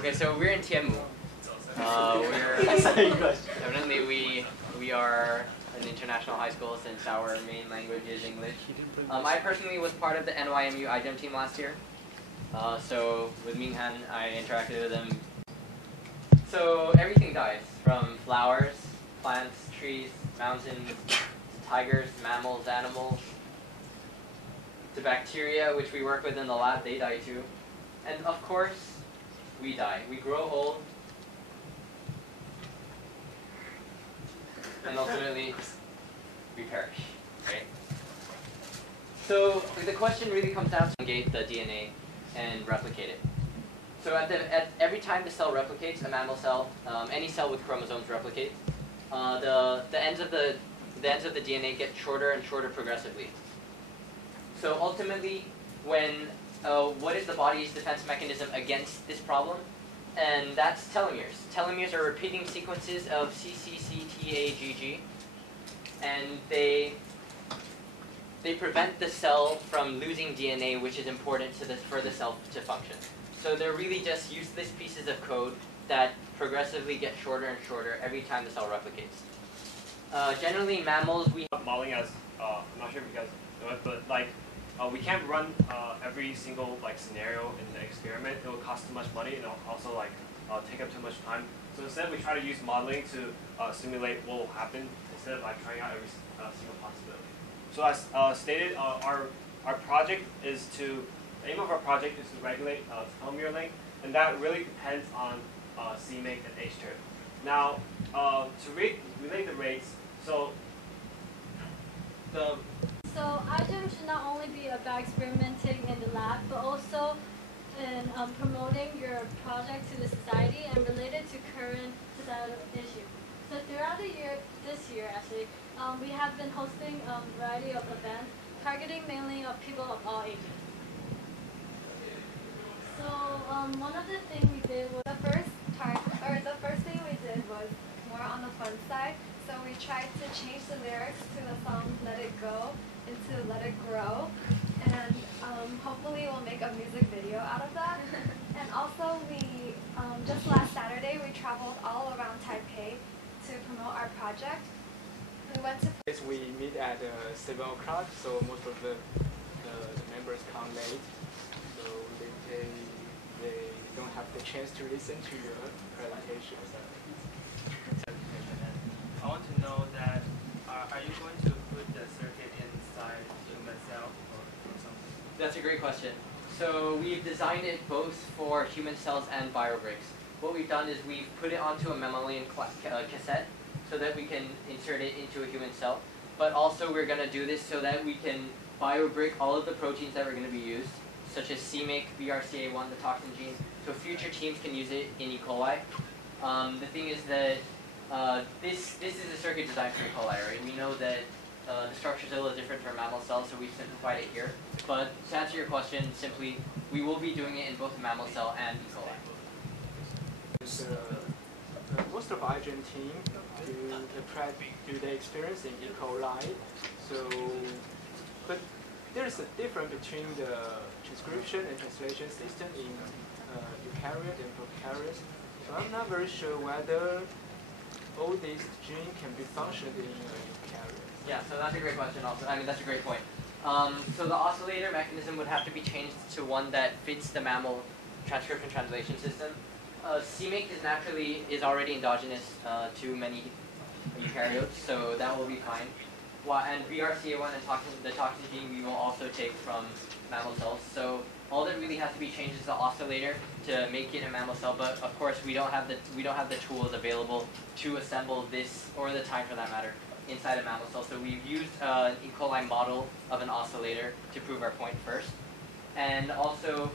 Okay, so we're in TMU. Evidently we are an international high school since our main language is English. I personally was part of the NYMU iGEM team last year. So with Minghan, I interacted with them. So everything dies, from flowers, plants, trees, mountains, tigers, mammals, animals, to bacteria, which we work with in the lab, they die too. And of course, we die. We grow old, and ultimately, we perish, right? So the question really comes down to engage the DNA and replicate it. So at every time the cell replicates, a mammal cell, any cell with chromosomes replicates, the ends of the DNA get shorter and shorter progressively. So ultimately, what is the body's defense mechanism against this problem? And that's telomeres. Telomeres are repeating sequences of CCCTAGG, and they prevent the cell from losing DNA, which is important for the cell to function. So they're really just useless pieces of code that progressively get shorter and shorter every time the cell replicates. Generally, mammals, we modeling as I'm not sure if you guys know it, but we can't run every single scenario in the experiment. It will cost too much money, and it'll also take up too much time. So instead, we try to use modeling to simulate what will happen instead of trying out every single possibility. So as stated, our project is the aim of our project is to regulate telomere length, and that really depends on CMake and H-turn. Now, to relate the rates, So iGEM should not only be about experimenting in the lab, but also in promoting your project to the society and related to current societal issues. So throughout this year actually, we have been hosting a variety of events targeting mainly of people of all ages. So one of the things we did was the first thing we did was more on the fun side. So we tried to change the lyrics to the song Let It Go into Let It Grow, and hopefully we'll make a music video out of that. And also we, just last Saturday, we traveled all around Taipei to promote our project. We went to... We meet at 7 o'clock, so most of the members come late, so they don't have the chance to listen to your presentation. I want to know that, are you going to put the circuit inside human cell or something? That's a great question. So we've designed it both for human cells and biobricks. What we've done is we've put it onto a mammalian cassette so that we can insert it into a human cell. But also we're going to do this so that we can biobrick all of the proteins that are going to be used, such as CMake, BRCA1, the toxin gene, so future teams can use it in E. coli. The thing is that this is a circuit designed for E. coli, right? We know that the structure is a little different for mammal cells, so we've simplified it here. But to answer your question, simply, we will be doing it in both mammal cell and E. coli. Most of iGEM team do the experience in E. coli. So, but there's a difference between the transcription and translation system in eukaryote and prokaryote. So I'm not very sure whether all these genes can be functioned in eukaryote. Yeah, so that's a great question also. I mean, that's a great point. So the oscillator mechanism would have to be changed to one that fits the mammal transcription translation system. CMake is already endogenous to many eukaryotes, so that will be fine. And BRCA1 and the toxin gene we will also take from mammal cells. So all that really has to be changed is the oscillator to make it a mammal cell. But of course, we don't have the tools available to assemble this, or the time for that matter, inside a mammal cell. So we've used an E. coli model of an oscillator to prove our point first. And also,